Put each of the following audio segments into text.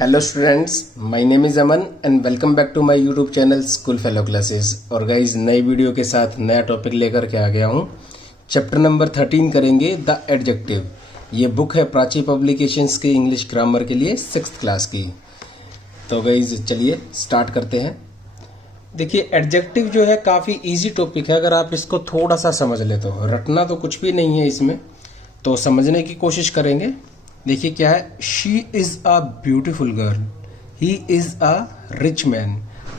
Hello students, my name is Aman and welcome back to my YouTube channel school fellow classes. और guys नई video के साथ नया topic लेकर के आ गया हूँ। चैप्टर नंबर 13 करेंगे द एडजेक्टिव। ये बुक है प्राची पब्लिकेशंस की इंग्लिश ग्रामर के लिए 6th क्लास की। तो गाइज चलिए स्टार्ट करते हैं। देखिए एडजेक्टिव जो है काफ़ी इजी टॉपिक है, अगर आप इसको थोड़ा सा समझ ले तो। रटना तो कुछ भी नहीं है इसमें, तो समझने की कोशिश करेंगे। देखिए क्या है, she is a beautiful girl, he is a rich man,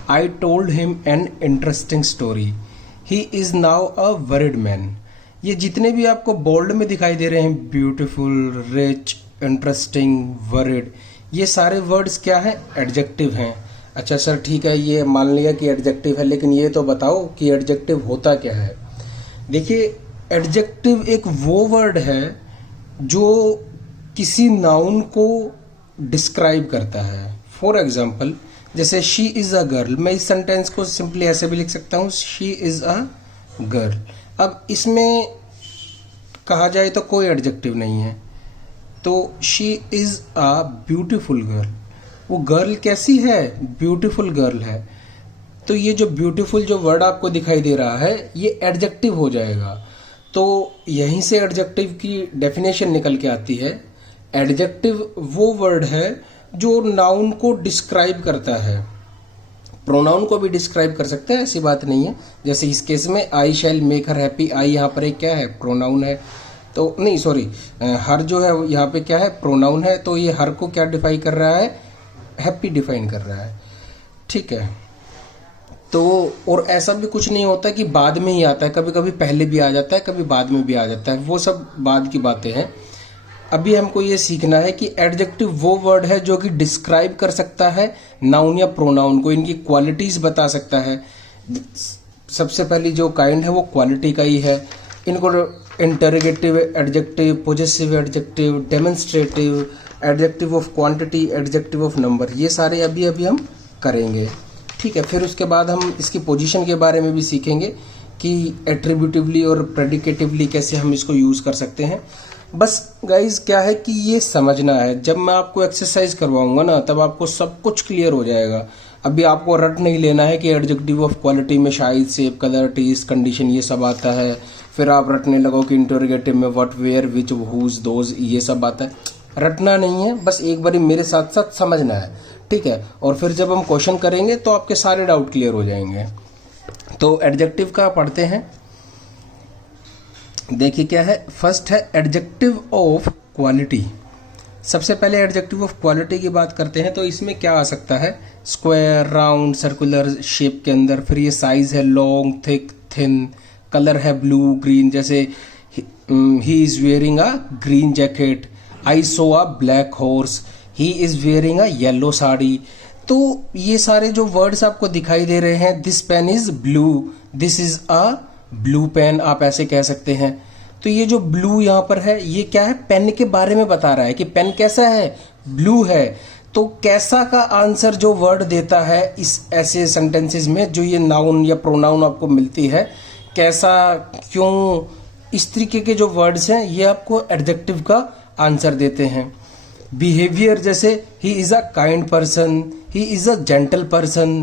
I told him an interesting story, he is now a worried man. ये जितने भी आपको बोल्ड में दिखाई दे रहे हैं, ब्यूटिफुल, रिच, इंटरेस्टिंग, वरिड, ये सारे वर्ड्स क्या है, एडजेक्टिव हैं। अच्छा सर ठीक है, ये मान लिया कि एडजेक्टिव है, लेकिन ये तो बताओ कि एडजेक्टिव होता क्या है। देखिए एडजेक्टिव एक वो वर्ड है जो किसी नाउन को डिस्क्राइब करता है। फॉर एग्जाम्पल जैसे शी इज अ गर्ल, मैं इस सेंटेंस को सिंपली ऐसे भी लिख सकता हूँ, शी इज अ गर्ल। अब इसमें कहा जाए तो कोई एडजेक्टिव नहीं है, तो she is a beautiful girl. वो गर्ल कैसी है, ब्यूटीफुल गर्ल है। तो ये जो ब्यूटीफुल जो वर्ड आपको दिखाई दे रहा है, ये एडजेक्टिव हो जाएगा। तो यहीं से एडजेक्टिव की डेफिनेशन निकल के आती है। एडजेक्टिव वो वर्ड है जो नाउन को डिस्क्राइब करता है। प्रोनाउन को भी डिस्क्राइब कर सकता है, ऐसी बात नहीं है। जैसे इस केस में आई शैल मेक हर हैप्पी, आई यहाँ पर एक क्या है, प्रोनाउन है। तो नहीं सॉरी, हर जो है यहाँ पे क्या है, प्रोनाउन है। तो ये हर को क्या डिफाइन कर रहा है, हैप्पी डिफाइन कर रहा है। ठीक है, तो और ऐसा भी कुछ नहीं होता कि बाद में ही आता है, कभी कभी पहले भी आ जाता है, कभी बाद में भी आ जाता है, वो सब बाद की बातें हैं। अभी हमको ये सीखना है कि एडजेक्टिव वो वर्ड है जो कि डिस्क्राइब कर सकता है नाउन या प्रोनाउन को, इनकी क्वालिटीज बता सकता है। सबसे पहली जो काइंड है वो क्वालिटी का ही है। इनको interrogative adjective, possessive adjective, demonstrative, adjective of quantity, adjective of number, ये सारे अभी अभी हम करेंगे। ठीक है, फिर उसके बाद हम इसकी पोजीशन के बारे में भी सीखेंगे कि एट्रीब्यूटिवली और प्रेडिकेटिवली कैसे हम इसको यूज कर सकते हैं। बस गाइज क्या है कि ये समझना है, जब मैं आपको एक्सरसाइज करवाऊंगा ना तब आपको सब कुछ क्लियर हो जाएगा। अभी आपको रट नहीं लेना है कि एडजेक्टिव ऑफ क्वालिटी में शायद, शेप, कलर, टेस्ट, कंडीशन ये सब आता है। फिर आप रटने लगो कि इंटरोगेटिव में what, where, which, whose, those, ये सब आता है। रटना नहीं है, बस एक बारी मेरे साथ साथ समझना है। ठीक है, और फिर जब हम क्वेश्चन करेंगे तो आपके सारे डाउट क्लियर हो जाएंगे। तो एडजेक्टिव का पढ़ते हैं। देखिए क्या है, फर्स्ट है एडजेक्टिव ऑफ क्वालिटी। सबसे पहले एडजेक्टिव ऑफ क्वालिटी की बात करते हैं, तो इसमें क्या आ सकता है, स्क्वायर, राउंड, सर्कुलर शेप के अंदर। फिर ये साइज है लॉन्ग, थिक, थिन, कलर है ब्लू, ग्रीन। जैसे he is wearing a green jacket, I so a black horse, he is wearing a yellow sari. तो ये सारे जो वर्ड्स आपको दिखाई दे रहे हैं, this pen is blue, this is a blue pen, आप ऐसे कह सकते हैं। तो ये जो ब्लू यहाँ पर है, ये क्या है, पेन के बारे में बता रहा है कि पेन कैसा है, ब्लू है। तो कैसा का आंसर जो वर्ड देता है इस ऐसे सेंटेंसेस में, जो ये नाउन या प्रोनाउन आपको मिलती है, कैसा, क्यों, इस तरीके के जो वर्ड्स हैं ये आपको एडजेक्टिव का आंसर देते हैं। बिहेवियर, जैसे he is a kind person, he is a gentle person,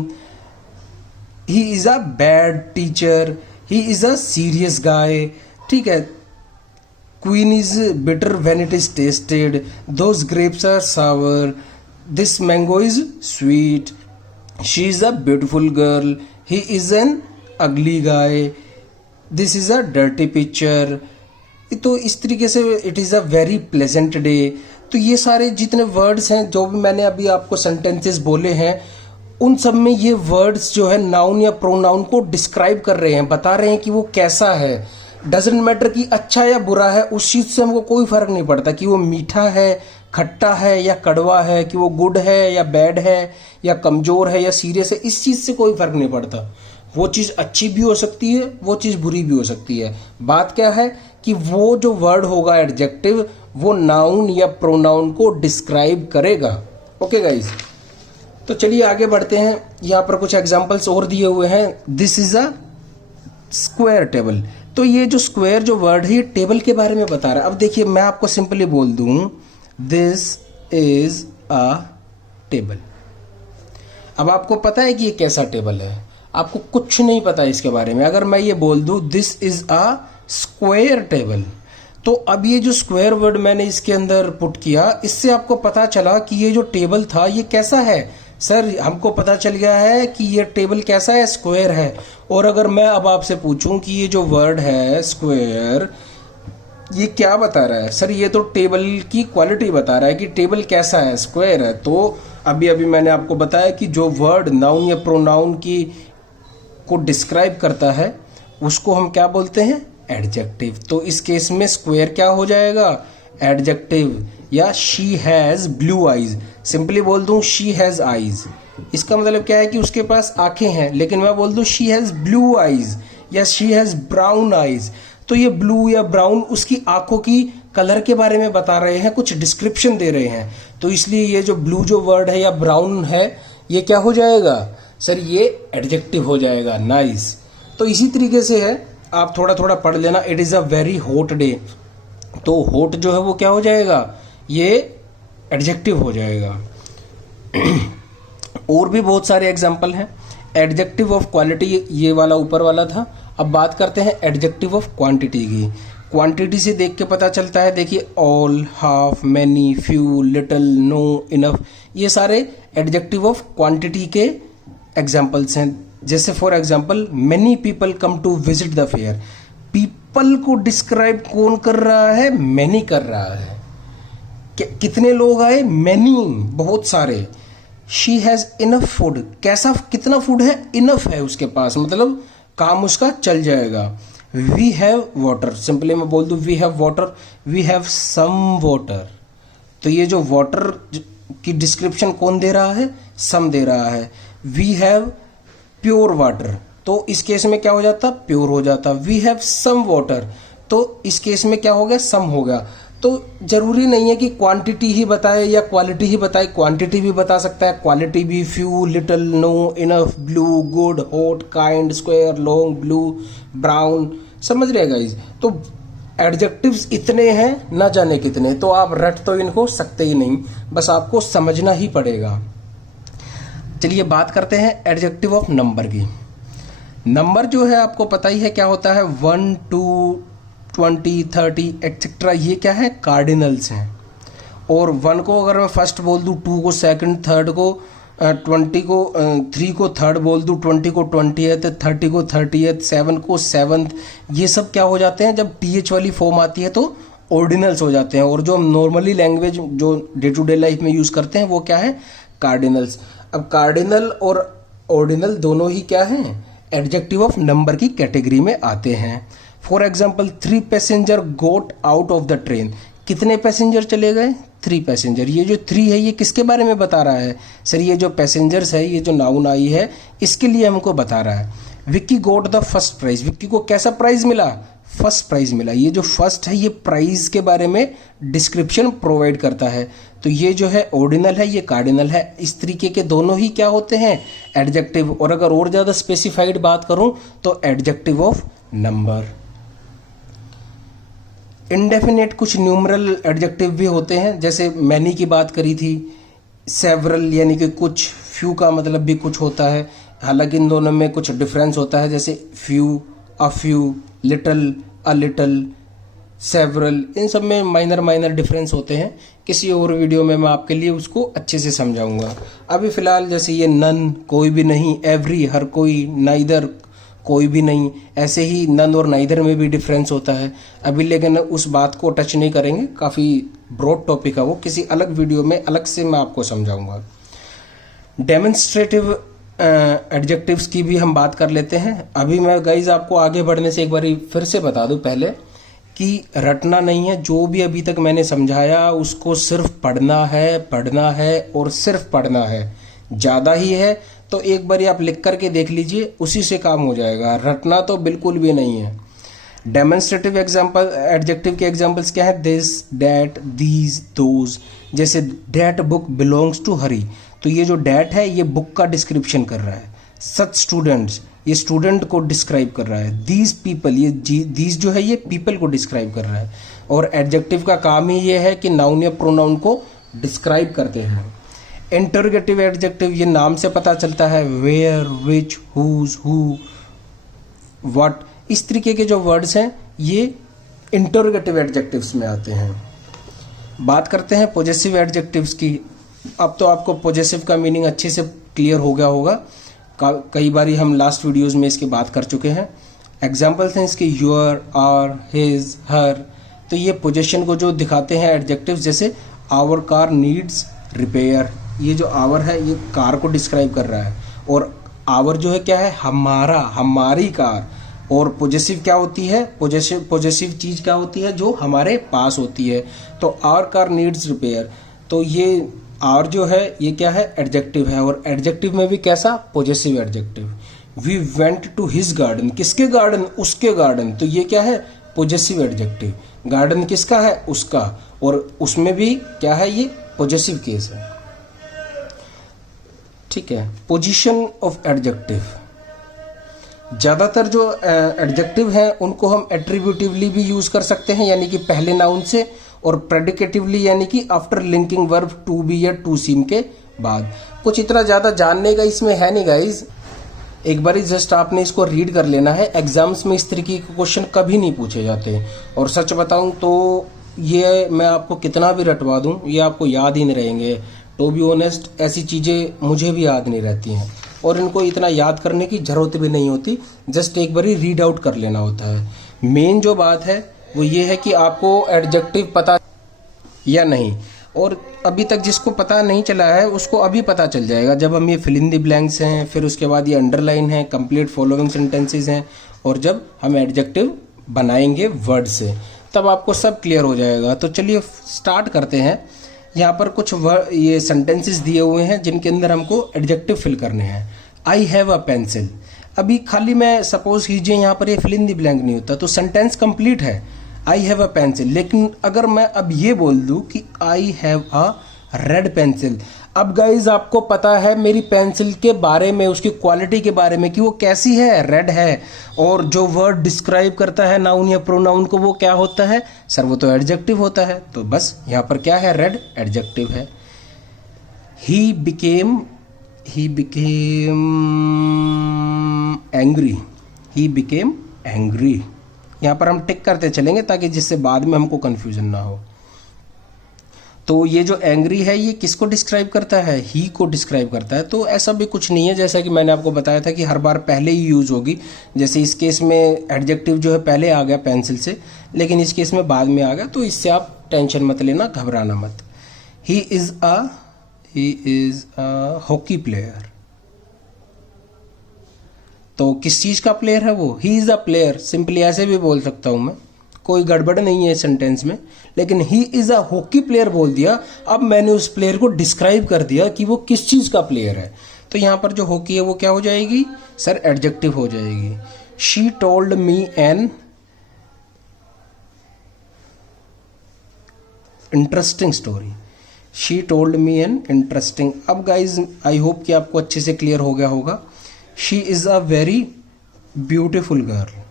he is a bad teacher, he is a serious guy. ठीक है, quinine is bitter when it is tasted, those grapes are sour, this mango is sweet, she is a beautiful girl, he is an ugly guy, this is a dirty picture. तो इस तरीके से it is a very pleasant day. तो ये सारे जितने words हैं, जो भी मैंने अभी आपको सेंटेंसेस बोले हैं, उन सब में ये वर्ड्स जो है नाउन या प्रोनाउन को डिस्क्राइब कर रहे हैं, बता रहे हैं कि वो कैसा है। डजंट मैटर कि अच्छा या बुरा है, उस चीज से हमको कोई फर्क नहीं पड़ता कि वो मीठा है, खट्टा है या कड़वा है, कि वो गुड है या बैड है, या कमजोर है या सीरियस है, इस चीज से कोई फर्क नहीं पड़ता। वो चीज अच्छी भी हो सकती है, वो चीज बुरी भी हो सकती है। बात क्या है कि वो जो वर्ड होगा एडजेक्टिव, वो नाउन या प्रोनाउन को डिस्क्राइब करेगा। ओके गाइज, तो चलिए आगे बढ़ते हैं। यहाँ पर कुछ एग्जांपल्स और दिए हुए हैं। This is a square table. तो ये जो स्क्वायर जो वर्ड है, ये टेबल के बारे में बता रहा है। अब देखिए मैं आपको सिंपली बोल दूं, दिस इज अ टेबल। अब आपको पता है कि ये कैसा टेबल है, आपको कुछ नहीं पता इसके बारे में। अगर मैं ये बोल दूं this is a square table, तो अब ये जो स्क्वायर वर्ड मैंने इसके अंदर पुट किया, इससे आपको पता चला कि ये जो टेबल था ये कैसा है। सर हमको पता चल गया है कि ये टेबल कैसा है, स्क्वायर है। और अगर मैं अब आपसे पूछूं कि ये जो वर्ड है स्क्वायर, ये क्या बता रहा है? सर ये तो टेबल की क्वालिटी बता रहा है कि टेबल कैसा है, स्क्वायर है। तो अभी अभी मैंने आपको बताया कि जो वर्ड नाउन या प्रोनाउन की को डिस्क्राइब करता है उसको हम क्या बोलते हैं, एडजेक्टिव। तो इस केस में स्क्वायर क्या हो जाएगा, एडजेक्टिव। या she has blue eyes, simply बोल दूं शी हैज आईज, इसका मतलब क्या है कि उसके पास आंखें हैं। लेकिन मैं बोल दूं शी हैज ब्लू आईज या शी हैज ब्राउन आईज, तो ये ब्लू या ब्राउन उसकी आंखों की कलर के बारे में बता रहे हैं, कुछ डिस्क्रिप्शन दे रहे हैं। तो इसलिए ये जो ब्लू जो वर्ड है या ब्राउन है, ये क्या हो जाएगा सर, ये एडजेक्टिव हो जाएगा। नाइस। तो इसी तरीके से है, आप थोड़ा थोड़ा पढ़ लेना। It is a very hot day, तो हॉट जो है वो क्या हो जाएगा, ये एडजेक्टिव हो जाएगा। और भी बहुत सारे एग्जाम्पल हैं। एडजेक्टिव ऑफ क्वालिटी ये वाला ऊपर वाला था। अब बात करते हैं एडजेक्टिव ऑफ क्वांटिटी की। क्वांटिटी से देख के पता चलता है, देखिए all, half, many, few, little, no, enough, ये सारे एडजेक्टिव ऑफ क्वांटिटी के एग्जाम्पल्स हैं। जैसे for example many people come to visit the fair, people को डिस्क्राइब कौन कर रहा है, मैनी कर रहा है। कितने लोग आए, मैनी, बहुत सारे। शी हैज इनफ फूड, कैसा, कितना फूड है, इनफ है उसके पास, मतलब काम उसका चल जाएगा। वी हैव वाटर, सिंपली मैं बोल दूं we have water, we have some water. तो ये जो वाटर की डिस्क्रिप्शन कौन दे रहा है, सम दे रहा है। वी हैव प्योर वाटर, तो इस केस में क्या हो जाता, प्योर हो जाता। वी हैव सम वाटर, तो इस केस में क्या हो गया, सम हो गया। तो जरूरी नहीं है कि क्वांटिटी ही बताए या क्वालिटी ही बताए, क्वांटिटी भी बता सकता है, क्वालिटी भी, few, little, no, enough, blue, good, hot, kind, square, long, blue, brown, समझ रहे गाइस। तो एडजेक्टिव्स इतने हैं, ना जाने कितने, तो आप रट तो इनको सकते ही नहीं, बस आपको समझना ही पड़ेगा। चलिए बात करते हैं एडजेक्टिव ऑफ नंबर की। नंबर जो है आपको पता ही है क्या होता है, 1, 2, 20, 30 एक्सेट्रा, ये क्या है, कार्डिनल्स हैं। और 1 को अगर मैं फर्स्ट बोल दूं, 2 को सेकंड, थर्ड को 20 को 3 को थर्ड बोल दूं, 20 को 20th, 30 को 30th, 7 को 7th, ये सब क्या हो जाते हैं, जब TH वाली फॉर्म आती है तो ऑर्डिनल्स हो जाते हैं। और जो हम नॉर्मली लैंग्वेज जो डे टू डे लाइफ में यूज़ करते हैं वो क्या है, कार्डिनल्स। अब कार्डिनल और ऑर्डिनल दोनों ही क्या हैं, एडजेक्टिव ऑफ नंबर की कैटेगरी में आते हैं। For example 3 passenger got out of the train, कितने पैसेंजर चले गए, 3 पैसेंजर। ये जो 3 है ये किसके बारे में बता रहा है, सर ये जो पैसेंजर्स है, ये जो नाउन आई है इसके लिए हमको बता रहा है। Vicky got the first prize, Vicky को कैसा प्राइज मिला, फर्स्ट प्राइज मिला। ये जो फर्स्ट है ये प्राइज के बारे में डिस्क्रिप्शन प्रोवाइड करता है। तो ये जो है ऑर्डिनल है, ये कार्डिनल है। इस तरीके के दोनों ही क्या होते हैं, एडजेक्टिव। और अगर और ज़्यादा स्पेसिफाइड बात करूं तो एडजेक्टिव ऑफ नंबर। इनडेफिनेट कुछ न्यूमरल एडजेक्टिव भी होते हैं, जैसे मैनी की बात करी थी, सेवरल यानी कि कुछ, फ्यू का मतलब भी कुछ होता है, हालांकि इन दोनों में कुछ डिफरेंस होता है, जैसे few, a few, little, a little, several, इन सब में माइनर डिफरेंस होते हैं। किसी और वीडियो में मैं आपके लिए उसको अच्छे से समझाऊंगा। अभी फ़िलहाल जैसे ये नन, कोई भी नहीं, एवरी, हर कोई, नाइदर, कोई भी नहीं, ऐसे ही नन और नाइदर में भी डिफरेंस होता है। अभी लेकिन उस बात को टच नहीं करेंगे, काफ़ी ब्रॉड टॉपिक है वो, किसी अलग वीडियो में अलग से मैं आपको समझाऊंगा। डेमोन्स्ट्रेटिव एडजेक्टिव्स की भी हम बात कर लेते हैं। अभी मैं गाइज आपको आगे बढ़ने से एक बार फिर से बता दूं पहले कि रटना नहीं है, जो भी अभी तक मैंने समझाया उसको सिर्फ पढ़ना है और सिर्फ पढ़ना है। ज़्यादा ही है तो एक बार आप लिख करके देख लीजिए, उसी से काम हो जाएगा, रटना तो बिल्कुल भी नहीं है। डेमोन्स्ट्रेटिव एग्जाम्पल, एडजेक्टिव के एग्जाम्पल्स क्या है, दिस, डैट, दीज, दोज। जैसे डैट बुक बिलोंग्स टू हरी, तो ये जो डैट है ये बुक का डिस्क्रिप्शन कर रहा है। सच स्टूडेंट्स, ये स्टूडेंट को डिस्क्राइब कर रहा है। दीज पीपल, ये दीज जो है ये पीपल को डिस्क्राइब कर रहा है। और एडजेक्टिव का काम ही ये है कि नाउन या प्रोनाउन को डिस्क्राइब करते हैं। इंटरोगेटिव एडजेक्टिव ये नाम से पता चलता है, where, which, whose, who, what, इस तरीके के जो वर्ड्स हैं ये इंटरोगेटिव एडजेक्टिव्स में आते हैं। बात करते हैं पॉजेसिव एडजेक्टिव्स की। अब तो आपको पॉजेसिव का मीनिंग अच्छे से क्लियर हो गया होगा, कई बारी हम लास्ट वीडियोस में इसकी बात कर चुके हैं। एग्जाम्पल्स हैं इसके योर, आर, हिज, हर। तो ये पोजेशन को जो दिखाते हैं एडजेक्टिव्स, जैसे आवर कार नीड्स रिपेयर, ये जो आवर है ये कार को डिस्क्राइब कर रहा है, और आवर जो है क्या है, हमारा, हमारी कार। और पॉजेसिव क्या होती है, पॉजेसिव चीज क्या होती है, जो हमारे पास होती है। तो आवर कार नीड्स रिपेयर, तो ये आवर जो है ये क्या है, एडजेक्टिव है, और एडजेक्टिव में भी कैसा, possessive adjective. We went to his garden, किसके गार्डन, उसके गार्डन, तो ये क्या है, पॉजेसिव एडजेक्टिव। गार्डन किसका है, उसका, और उसमें भी क्या है, ये पॉजेसिव केस है। ठीक है। पोजीशन ऑफ एडजेक्टिव, ज्यादातर जो एडजेक्टिव हैं उनको हम एट्रीब्यूटिवली भी यूज कर सकते हैं, यानी कि पहले नाउन से, और प्रेडिकेटिवली यानी कि after linking verb to be या टू सीम के बाद। कुछ इतना ज्यादा जानने का इसमें है नहीं गाइज, एक बार जस्ट आपने इसको रीड कर लेना है। एग्जाम्स में इस तरीके के क्वेश्चन कभी नहीं पूछे जाते, और सच बताऊं तो ये मैं आपको कितना भी रटवा दूं ये आपको याद ही नहीं रहेंगे। टू बी ऑनेस्ट, ऐसी चीजें मुझे भी याद नहीं रहती हैं, और इनको इतना याद करने की जरूरत भी नहीं होती, जस्ट एक बार रीड आउट कर लेना होता है। मेन जो बात है वो ये है कि आपको एडजेक्टिव पता या नहीं, और अभी तक जिसको पता नहीं चला है उसको अभी पता चल जाएगा जब हम ये फिल इन द ब्लैंक्स हैं, फिर उसके बाद ये अंडरलाइन है, कंप्लीट फॉलोइंग सेंटेंसेस हैं, और जब हम एडजेक्टिव बनाएंगे वर्ड से तब आपको सब क्लियर हो जाएगा। तो चलिए स्टार्ट करते हैं। यहाँ पर कुछ ये सेंटेंसेस दिए हुए हैं जिनके अंदर हमको एडजेक्टिव फिल करने हैं। आई हैव अ पेंसिल, अभी खाली मैं सपोज कीजिए यहाँ पर ये फिल इन द ब्लैंक नहीं होता तो सेंटेंस कंप्लीट है, आई हैव अ पेंसिल। लेकिन अगर मैं अब ये बोल दूं कि I have a red pencil, अब गाइज आपको पता है मेरी पेंसिल के बारे में, उसकी क्वालिटी के बारे में कि वो कैसी है, रेड है, और जो वर्ड डिस्क्राइब करता है नाउन या प्रोनाउन को वो क्या होता है सर, वो तो एडजेक्टिव होता है। तो बस यहाँ पर क्या है, रेड एडजेक्टिव है। He became angry, he became angry, यहाँ पर हम टिक करते चलेंगे ताकि जिससे बाद में हमको कंफ्यूजन ना हो। तो ये जो एंग्री है ये किसको डिस्क्राइब करता है, ही को डिस्क्राइब करता है। तो ऐसा भी कुछ नहीं है, जैसा कि मैंने आपको बताया था कि हर बार पहले ही यूज होगी। जैसे इस केस में एडजेक्टिव जो है पहले आ गया पेंसिल से, लेकिन इस केस में बाद में आ गया, तो इससे आप टेंशन मत लेना, घबराना मत। ही इज अ हॉकी प्लेयर, तो किस चीज का प्लेयर है वो, ही इज अ प्लेयर, सिंपली ऐसे भी बोल सकता हूं मैं, कोई गड़बड़ नहीं है सेंटेंस में। लेकिन ही इज अ हॉकी प्लेयर बोल दिया, अब मैंने उस प्लेयर को डिस्क्राइब कर दिया कि वो किस चीज का प्लेयर है। तो यहां पर जो हॉकी है वो क्या हो जाएगी सर, एडजेक्टिव हो जाएगी। She told me an interesting story, she told me an interesting. अब गाइज आई होप कि आपको अच्छे से क्लियर हो गया होगा। She is a very beautiful girl,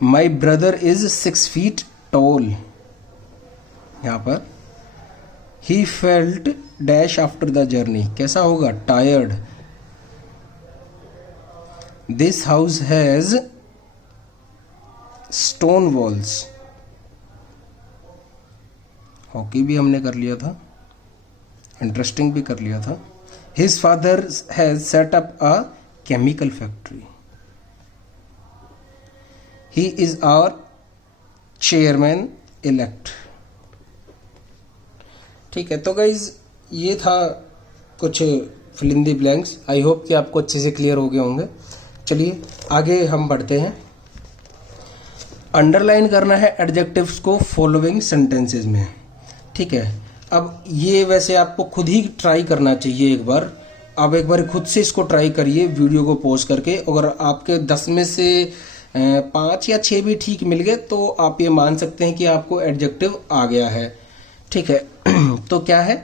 my brother is 6 feet tall, यहां पर ही felt dash after the journey, कैसा होगा, tired. This house has stone walls, hockey भी हमने कर लिया था, इंटरेस्टिंग भी कर लिया था। His father has set up a chemical factory, he is our chairman elect. ठीक है, तो गाइज ये था कुछ fill in the blanks. I hope कि आपको अच्छे से क्लियर हो गए होंगे। चलिए आगे हम बढ़ते हैं। अंडरलाइन करना है एडजेक्टिव्स को फॉलोइंग सेंटेंसेस में। ठीक है, अब ये वैसे आपको खुद ही ट्राई करना चाहिए एक बार। आप एक बार खुद से इसको ट्राई करिए वीडियो को पॉज करके। अगर आपके 10 में से 5 या 6 भी ठीक मिल गए तो आप ये मान सकते हैं कि आपको एडजेक्टिव आ गया है। ठीक है, तो क्या है,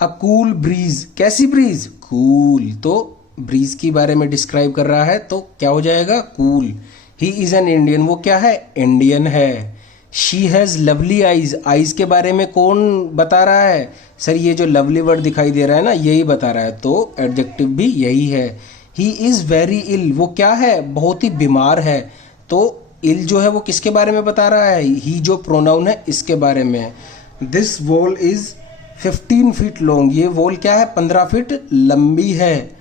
अ कूल ब्रीज, कैसी ब्रीज, कूल, तो ब्रीज के बारे में डिस्क्राइब कर रहा है तो क्या हो जाएगा, cool. He is an Indian, वो क्या है, इंडियन है। She has lovely eyes, eyes के बारे में कौन बता रहा है? सर ये जो लवली वर्ड दिखाई दे रहा है ना, यही बता रहा है, तो एडजेक्टिव भी यही है। ही इज़ वेरी इल, वो क्या है? बहुत ही बीमार है। तो इल जो है वो किसके बारे में बता रहा है? ही जो प्रोनाउन है इसके बारे में है। This wall is 15 feet long, ये वॉल क्या है? 15 फीट लंबी है।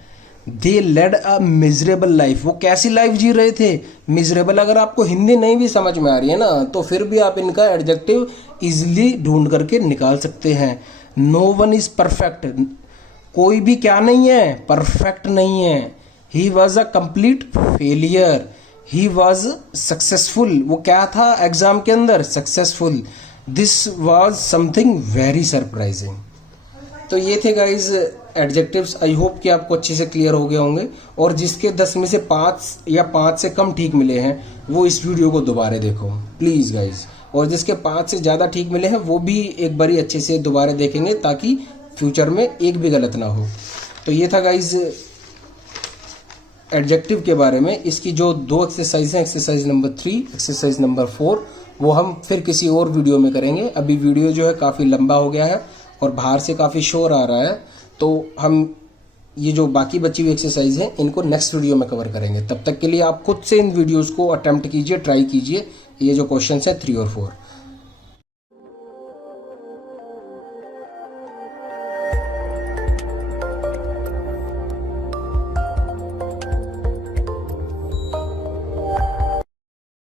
दे लेड अ मिजरेबल लाइफ, वो कैसी लाइफ जी रहे थे? मिजरेबल, अगर आपको हिंदी नहीं भी समझ में आ रही है ना, तो फिर भी आप इनका एडजेक्टिव इजिली ढूंढ करके निकाल सकते हैं। नो वन इज परफेक्ट, कोई भी क्या नहीं है? परफेक्ट नहीं है। He was a complete failure, he was successful, वो क्या था एग्जाम के अंदर? Successful. This was something very surprising. तो ये थे गाइज एडजेक्टिव्स। आई होप कि आपको अच्छे से क्लियर हो गए होंगे, और जिसके 10 में से 5 या 5 से कम ठीक मिले हैं वो इस वीडियो को दोबारा देखो प्लीज़ गाइज, और जिसके 5 से ज़्यादा ठीक मिले हैं वो भी एक बारी अच्छे से दोबारा देखेंगे ताकि फ्यूचर में एक भी गलत ना हो। तो ये था गाइज एडजेक्टिव के बारे में। इसकी जो 2 एक्सरसाइज हैं, एक्सरसाइज नंबर 3, एक्सरसाइज नंबर 4, वो हम फिर किसी और वीडियो में करेंगे। अभी वीडियो जो है काफ़ी लंबा हो गया है और बाहर से काफ़ी शोर आ रहा है, तो हम ये जो बाकी बची हुई एक्सरसाइज हैं इनको नेक्स्ट वीडियो में कवर करेंगे। तब तक के लिए आप खुद से इन वीडियोस को अटेम्प्ट कीजिए, ट्राई कीजिए, ये जो क्वेश्चन है 3 और 4।